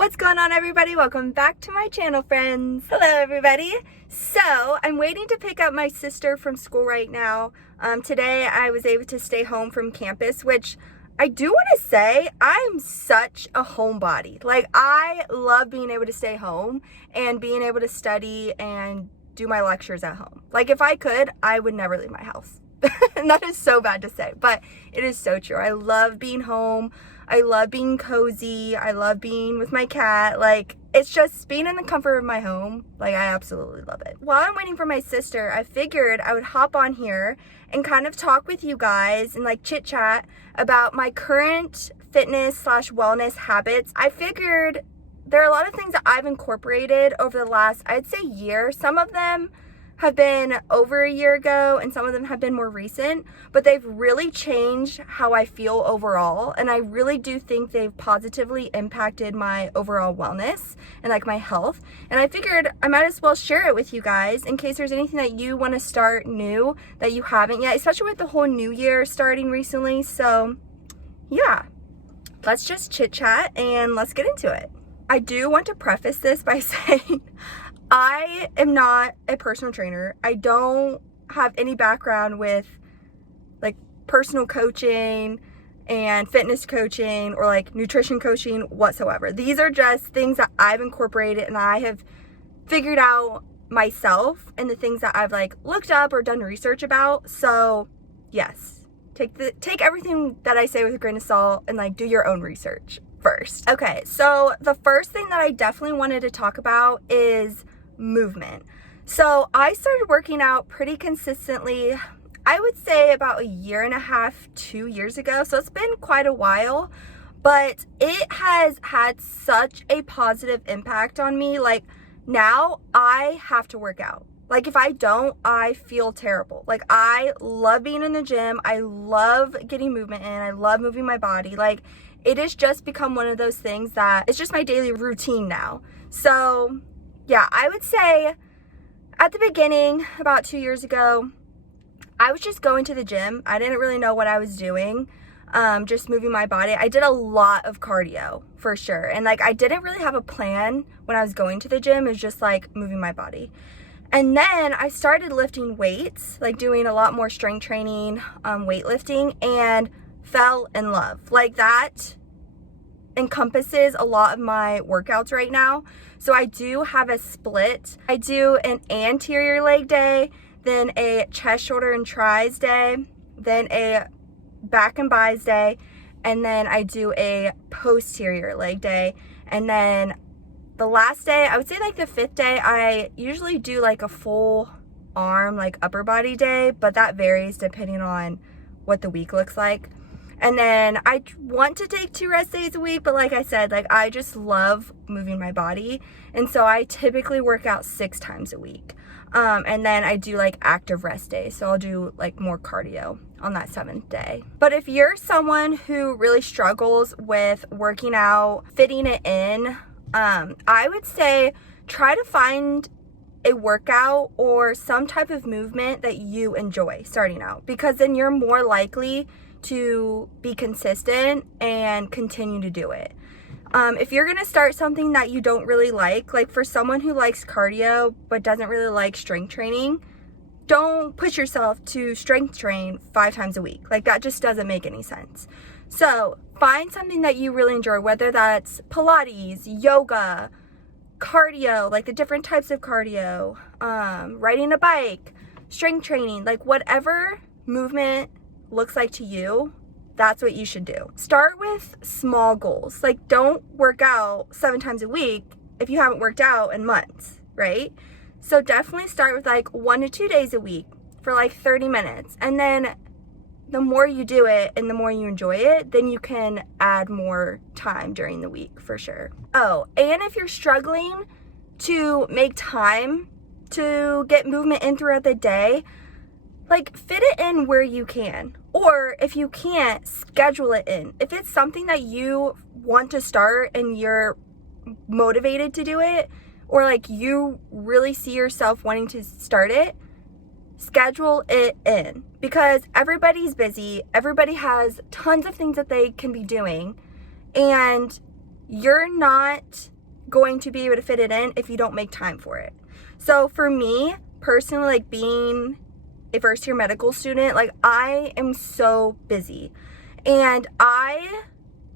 What's going on, everybody? Welcome back to my channel, friends. Hello, everybody. So I'm waiting to pick up my sister from school right now. Today I was able to stay home from campus, which I do want to say I'm such a homebody. Like, I love being able to stay home and being able to study and do my lectures at home. Like, if I could, I would never leave my house. And that is so bad to say, but it is so true. I love being home. I love being cozy. I love being with my cat. Like, it's just being in the comfort of my home. Like, I absolutely love it. While I'm waiting for my sister, I figured I would hop on here and kind of talk with you guys and like chit chat about my current fitness / wellness habits. I figured there are a lot of things that I've incorporated over the last, I'd say, year. Some of them have been over a year ago and some of them have been more recent, but they've really changed how I feel overall, and I really do think they've positively impacted my overall wellness and like my health. And I figured I might as well share it with you guys in case there's anything that you want to start new that you haven't yet, especially with the whole new year starting recently. So yeah, let's just chit chat and let's get into it. I do want to preface this by saying I am not a personal trainer. I don't have any background with like personal coaching and fitness coaching or like nutrition coaching whatsoever. These are just things that I've incorporated and I have figured out myself and the things that I've like looked up or done research about. So yes, take everything that I say with a grain of salt and like do your own research first. Okay, so the first thing that I definitely wanted to talk about is movement. So I started working out pretty consistently, I would say about 1.5 to 2 years ago. So it's been quite a while, but it has had such a positive impact on me. Like, now I have to work out. Like, if I don't, I feel terrible. Like, I love being in the gym. I love getting movement in. I love moving my body. Like, it has just become one of those things that it's just my daily routine now. So yeah, I would say at the beginning, about 2 years ago, I was just going to the gym. I didn't really know what I was doing, just moving my body. I did a lot of cardio for sure. And like, I didn't really have a plan when I was going to the gym. It was just like moving my body. And then I started lifting weights, like doing a lot more strength training, weightlifting, and fell in love. Like, that encompasses a lot of my workouts right now. So I do have a split. I do an anterior leg day, then a chest, shoulder, and tries day, then a back and bis day, and then I do a posterior leg day. And then the last day, I would say like the 5th day, I usually do like a full arm, like upper body day, but that varies depending on what the week looks like. And then I want to take 2 rest days a week, but like I said, like, I just love moving my body. And so I typically work out 6 times a week. And then I do like active rest days. So I'll do like more cardio on that 7th day. But if you're someone who really struggles with working out, fitting it in, I would say try to find a workout or some type of movement that you enjoy starting out, because then you're more likely to be consistent and continue to do it. If you're gonna start something that you don't really like for someone who likes cardio but doesn't really like strength training, don't push yourself to strength train 5 times a week. Like, that just doesn't make any sense. So find something that you really enjoy, whether that's Pilates, yoga, cardio, like the different types of cardio, riding a bike, strength training, like whatever movement looks like to you, that's what you should do. Start with small goals. Like, don't work out 7 times a week if you haven't worked out in months, right? So definitely start with like 1 to 2 days a week for like 30 minutes. And then the more you do it and the more you enjoy it, then you can add more time during the week for sure. Oh, and if you're struggling to make time to get movement in throughout the day, like, fit it in where you can. Or if you can't, schedule it in. If it's something that you want to start and you're motivated to do it, or like you really see yourself wanting to start it, schedule it in. Because everybody's busy. Everybody has tons of things that they can be doing. And you're not going to be able to fit it in if you don't make time for it. So for me personally, like being a first year medical student, like I am so busy, and I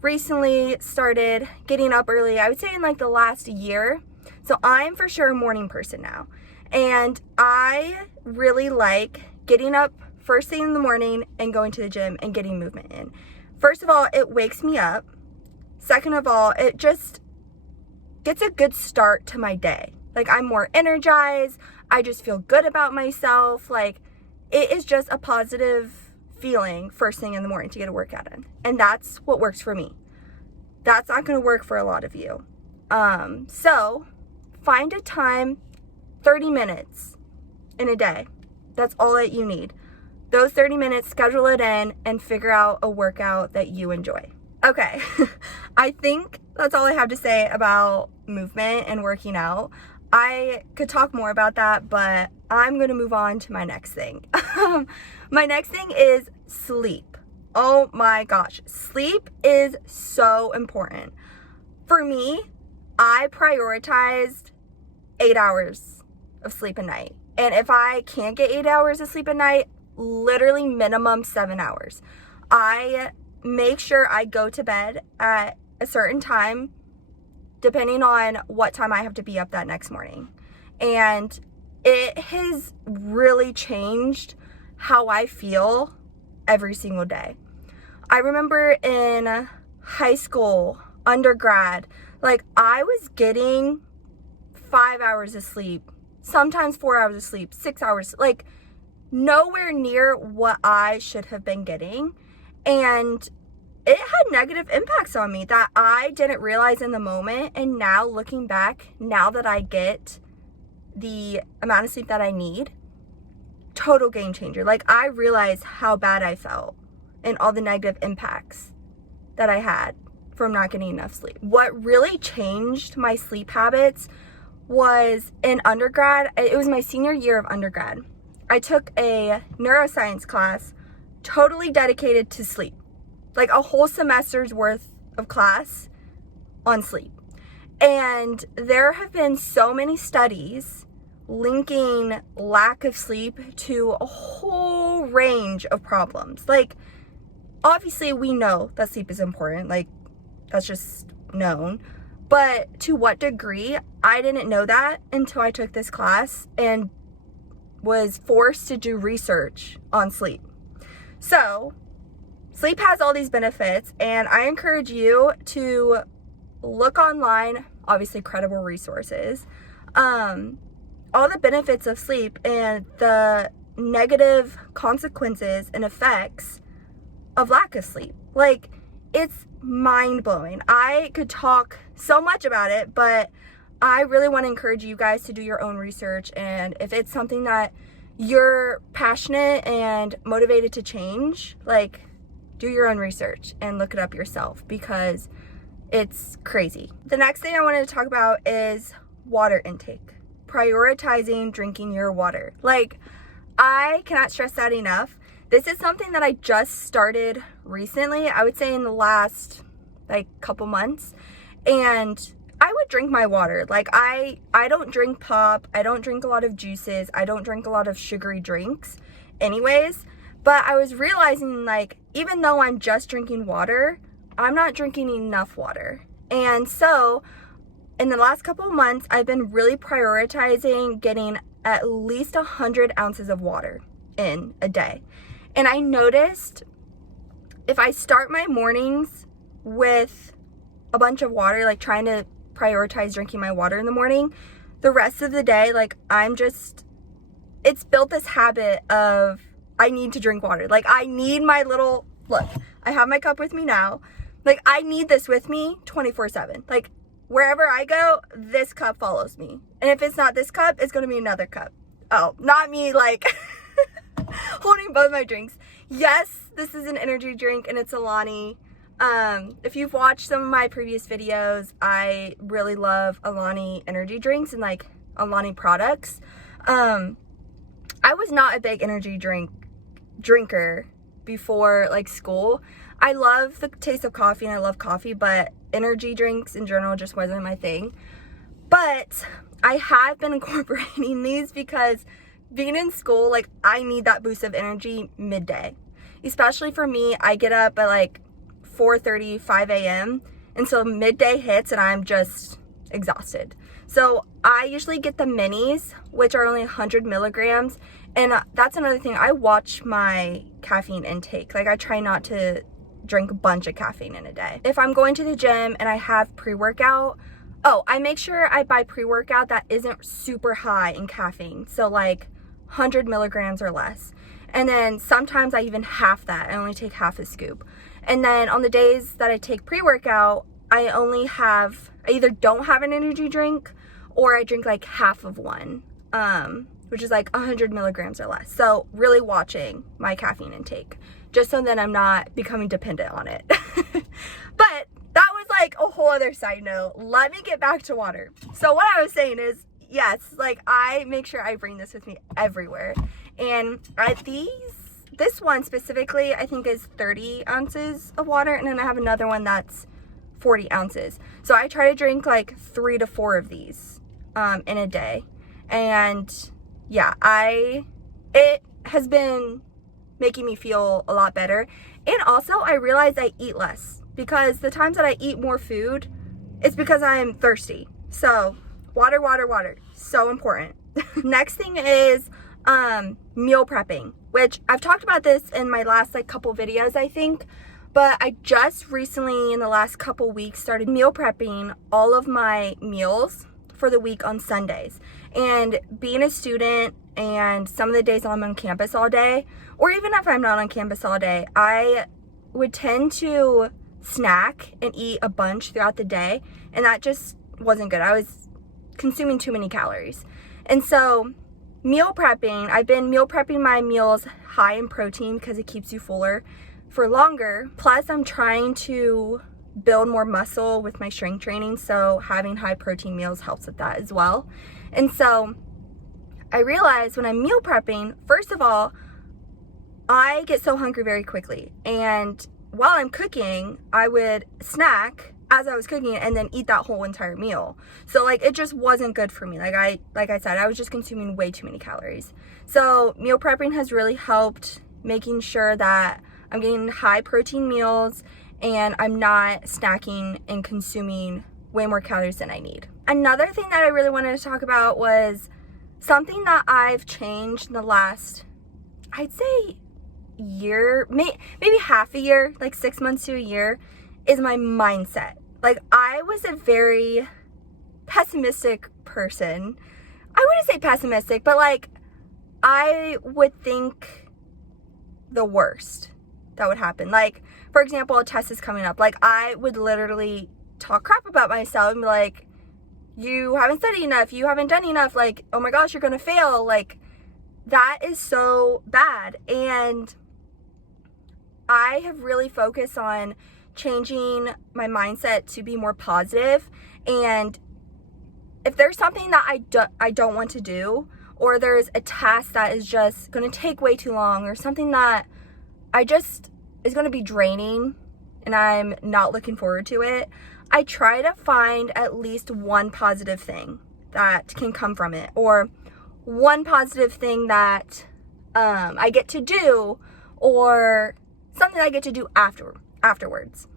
recently started getting up early, I would say in like the last year. So I'm for sure a morning person now, and I really like getting up first thing in the morning and going to the gym and getting movement in. First of all, it wakes me up. Second of all, it just gets a good start to my day. Like I'm more energized. I just feel good about myself. Like it is just a positive feeling first thing in the morning to get a workout in. And that's what works for me. That's not going to work for a lot of you. So find a time, 30 minutes in a day. That's all that you need. Those 30 minutes, schedule it in and figure out a workout that you enjoy. Okay, I think that's all I have to say about movement and working out. I could talk more about that, but I'm going to move on to my next thing. My next thing is sleep. Oh my gosh, sleep is so important. For me, I prioritized 8 hours of sleep a night. And if I can't get 8 hours of sleep a night, literally minimum 7 hours. I make sure I go to bed at a certain time, depending on what time I have to be up that next morning. And it has really changed how I feel every single day. I remember in high school, undergrad, like I was getting 5 hours of sleep, sometimes 4 hours of sleep, 6 hours, like nowhere near what I should have been getting. And it had negative impacts on me that I didn't realize in the moment. And now looking back, now that I get the amount of sleep that I need, total game changer. Like I realized how bad I felt and all the negative impacts that I had from not getting enough sleep. What really changed my sleep habits was in undergrad. It was my senior year of undergrad. I took a neuroscience class totally dedicated to sleep, like a whole semester's worth of class on sleep. And there have been so many studies linking lack of sleep to a whole range of problems. Like, obviously we know that sleep is important, like that's just known. But to what degree, I didn't know that until I took this class and was forced to do research on sleep. So sleep has all these benefits, and I encourage you to look online, obviously credible resources, all the benefits of sleep and the negative consequences and effects of lack of sleep. Like, it's mind-blowing. I could talk so much about it, but I really want to encourage you guys to do your own research, and if it's something that you're passionate and motivated to change, like, do your own research and look it up yourself, because it's crazy. The next thing I wanted to talk about is water intake. Prioritizing drinking your water. Like, I cannot stress that enough. This is something that I just started recently, I would say in the last like couple months, and I would drink my water. Like I don't drink pop, I don't drink a lot of juices, I don't drink a lot of sugary drinks anyways, but I was realizing, like, even though I'm just drinking water, I'm not drinking enough water. And so in the last couple of months, I've been really prioritizing getting at least 100 ounces of water in a day. And I noticed if I start my mornings with a bunch of water, like trying to prioritize drinking my water in the morning, the rest of the day, like it's built this habit of I need to drink water. Like I need my little, look, I have my cup with me now. Like I need this with me 24/7. Like wherever I go, this cup follows me. And if it's not this cup, it's going to be another cup. Oh, not me like holding both my drinks. Yes, this is an energy drink and it's Alani. If you've watched some of my previous videos, I really love Alani energy drinks and like Alani products. I was not a big energy drinker before like school. I love the taste of coffee and I love coffee, but energy drinks in general just wasn't my thing. But I have been incorporating these because being in school, like, I need that boost of energy midday. Especially for me, I get up at like 4:30, 5 a.m. And so midday hits and I'm just exhausted. So I usually get the minis, which are only 100 milligrams. And that's another thing. I watch my caffeine intake. Like, I try not to drink a bunch of caffeine in a day. If I'm going to the gym and I have pre-workout, I make sure I buy pre-workout that isn't super high in caffeine. So like 100 milligrams or less. And then sometimes I even half that. I only take half a scoop. And then on the days that I take pre-workout, I either don't have an energy drink or I drink like half of one, which is like 100 milligrams or less. So really watching my caffeine intake, just so that I'm not becoming dependent on it. But that was like a whole other side note. Let me get back to water. So what I was saying is, yes, like, I make sure I bring this with me everywhere. And this one specifically, I think is 30 ounces of water. And then I have another one that's 40 ounces. So I try to drink like 3 to 4 of these in a day. And yeah, it has been making me feel a lot better. And also I realized I eat less, because the times that I eat more food, it's because I'm thirsty. So water, so important. Next thing is meal prepping, which I've talked about this in my last like couple videos, I think, but I just recently in the last couple weeks started meal prepping all of my meals for the week on Sundays. And being a student and some of the days I'm on campus all day, or even if I'm not on campus all day, I would tend to snack and eat a bunch throughout the day, and that just wasn't good. I was consuming too many calories. And so meal prepping, I've been meal prepping my meals high in protein because it keeps you fuller for longer. Plus I'm trying to build more muscle with my strength training, so having high protein meals helps with that as well. And so I realized when I'm meal prepping, first of all, I get so hungry very quickly. And while I'm cooking, I would snack as I was cooking and then eat that whole entire meal. So like, it just wasn't good for me. Like I said, I was just consuming way too many calories. So meal prepping has really helped making sure that I'm getting high protein meals and I'm not snacking and consuming way more calories than I need. Another thing that I really wanted to talk about was something that I've changed in the last, I'd say, year, maybe half a year, like 6 months to a year, is my mindset. Like, I was a very pessimistic person. I wouldn't say pessimistic, but like, I would think the worst that would happen. Like, for example, a test is coming up. Like, I would literally talk crap about myself and be like, you haven't studied enough, you haven't done enough, like, oh my gosh, you're gonna fail. Like, that is so bad. And I have really focused on changing my mindset to be more positive. And if there's something that I don't want to do, or there's a task that is just going to take way too long, or something that is going to be draining and I'm not looking forward to it, I try to find at least one positive thing that can come from it, or one positive thing that I get to do, or something I get to do afterwards.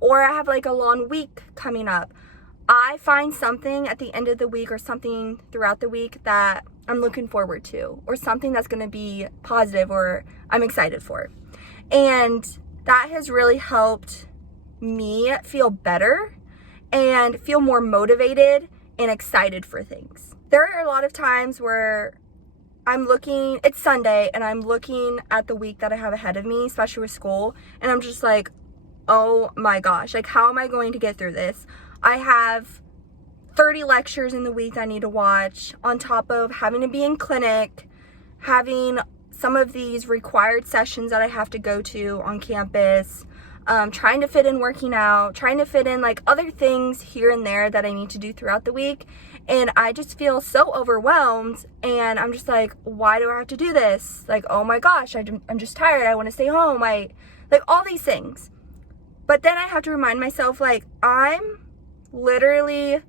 Or I have like a long week coming up. I find something at the end of the week or something throughout the week that I'm looking forward to, or something that's going to be positive or I'm excited for. And that has really helped me feel better and feel more motivated and excited for things. There are a lot of times where it's Sunday and I'm looking at the week that I have ahead of me, especially with school, and I'm just like, oh my gosh, like, how am I going to get through this? I have 30 lectures in the week I need to watch, on top of having to be in clinic, having some of these required sessions that I have to go to on campus, trying to fit in working out, trying to fit in like other things here and there that I need to do throughout the week. And I just feel so overwhelmed, and I'm just like, why do I have to do this? Like, oh my gosh, I'm just tired. I want to stay home. Like all these things. But then I have to remind myself, like, I'm literally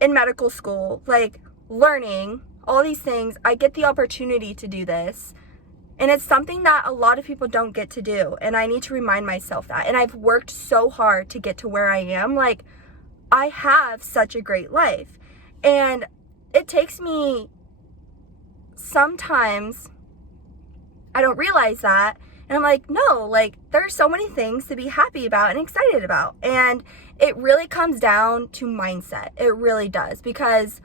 in medical school, like, learning all these things. I get the opportunity to do this. And it's something that a lot of people don't get to do. And I need to remind myself that. And I've worked so hard to get to where I am. Like, I have such a great life. And it takes me, sometimes I don't realize that. And I'm like, no, like, there's so many things to be happy about and excited about. And it really comes down to mindset. It really does. Because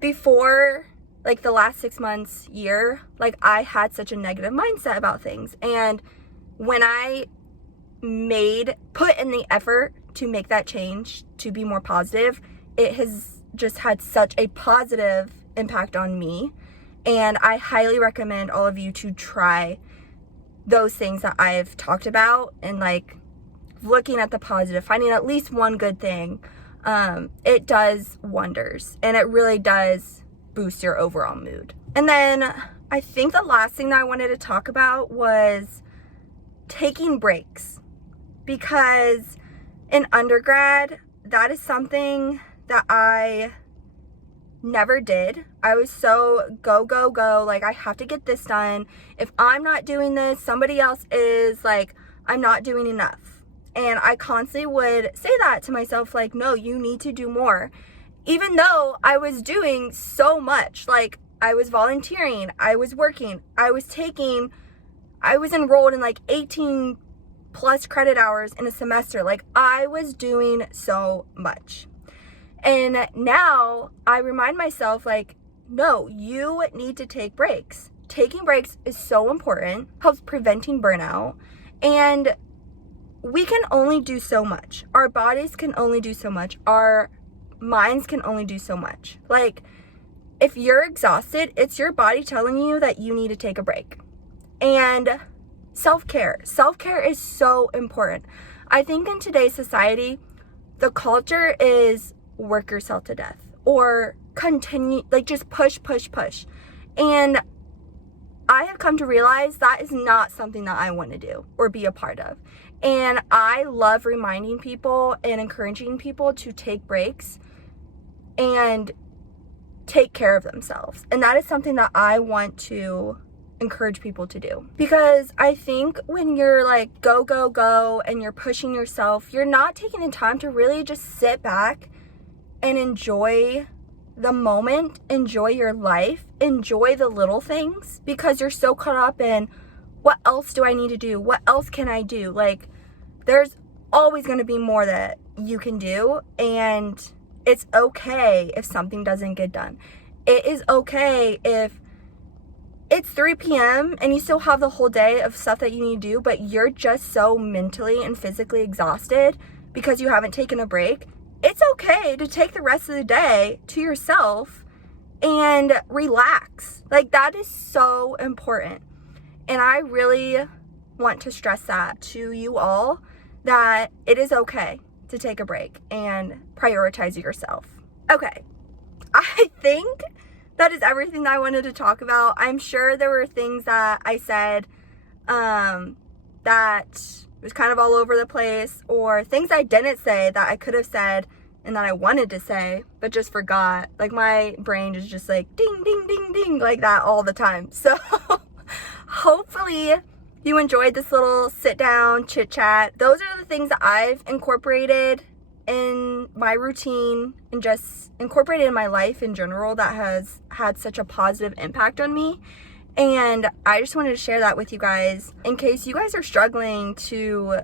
before, like, the last 6 months, year, like, I had such a negative mindset about things. And when I put in the effort to make that change, to be more positive, it has just had such a positive impact on me. And I highly recommend all of you to try those things that I've talked about, and, like, looking at the positive, finding at least one good thing. It does wonders, and it really does boost your overall mood. And then I think the last thing that I wanted to talk about was taking breaks, because in undergrad, that is something that I never did. I was so go, go, go, like, I have to get this done. If I'm not doing this, somebody else is, like, I'm not doing enough. And I constantly would say that to myself, like, no, you need to do more. Even though I was doing so much, like, I was volunteering, I was working, I was enrolled in like 18 plus credit hours in a semester. Like, I was doing so much. And now I remind myself, like, no, you need to take breaks. Taking breaks is so important, helps preventing burnout. And we can only do so much. Our bodies can only do so much. Our minds can only do so much. Like, if you're exhausted, it's your body telling you that you need to take a break. And self-care is so important. I think in today's society, the culture is work yourself to death, or continue, like, just push. And I have come to realize that is not something that I want to do or be a part of. And I love reminding people and encouraging people to take breaks and take care of themselves. And that is something that I want to encourage people to do. Because I think when you're like go, go, go and you're pushing yourself, you're not taking the time to really just sit back and enjoy the moment, enjoy your life, enjoy the little things, because you're so caught up in what else do I need to do? What else can I do? Like, there's always going to be more that you can do, and it's okay if something doesn't get done. It is okay if it's 3 p.m. and you still have the whole day of stuff that you need to do, but you're just so mentally and physically exhausted because you haven't taken a break. It's okay to take the rest of the day to yourself and relax. Like, that is so important. And I really want to stress that to you all, that it is okay to take a break and prioritize yourself. Okay, I think that is everything that I wanted to talk about. I'm sure there were things that I said that was kind of all over the place, or things I didn't say that I could have said and that I wanted to say but just forgot. Like, my brain is just like ding, ding, ding, ding, like that all the time. So hopefully you enjoyed this little sit down chit chat. Those are the things that I've incorporated in my routine and just incorporated in my life in general that has had such a positive impact on me. And I just wanted to share that with you guys in case you guys are struggling to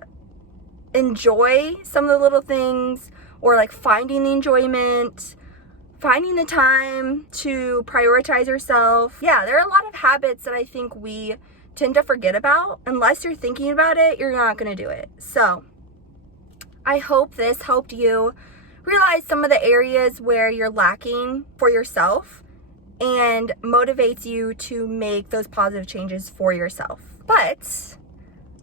enjoy some of the little things, or like finding the enjoyment, finding the time to prioritize yourself. Yeah, there are a lot of habits that I think we tend to forget about. Unless you're thinking about it, you're not going to do it. So I hope this helped you realize some of the areas where you're lacking for yourself and motivates you to make those positive changes for yourself. But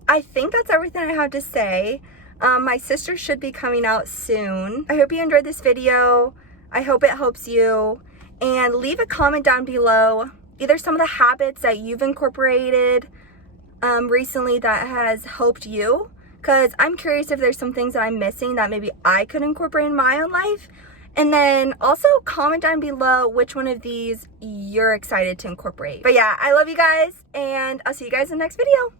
I think that's everything I have to say. My sister should be coming out soon. I hope you enjoyed this video. I hope it helps you. And leave a comment down below, either some of the habits that you've incorporated recently that has helped you, because I'm curious if there's some things that I'm missing that maybe I could incorporate in my own life. And then also comment down below which one of these you're excited to incorporate. But yeah, I love you guys, and I'll see you guys in the next video.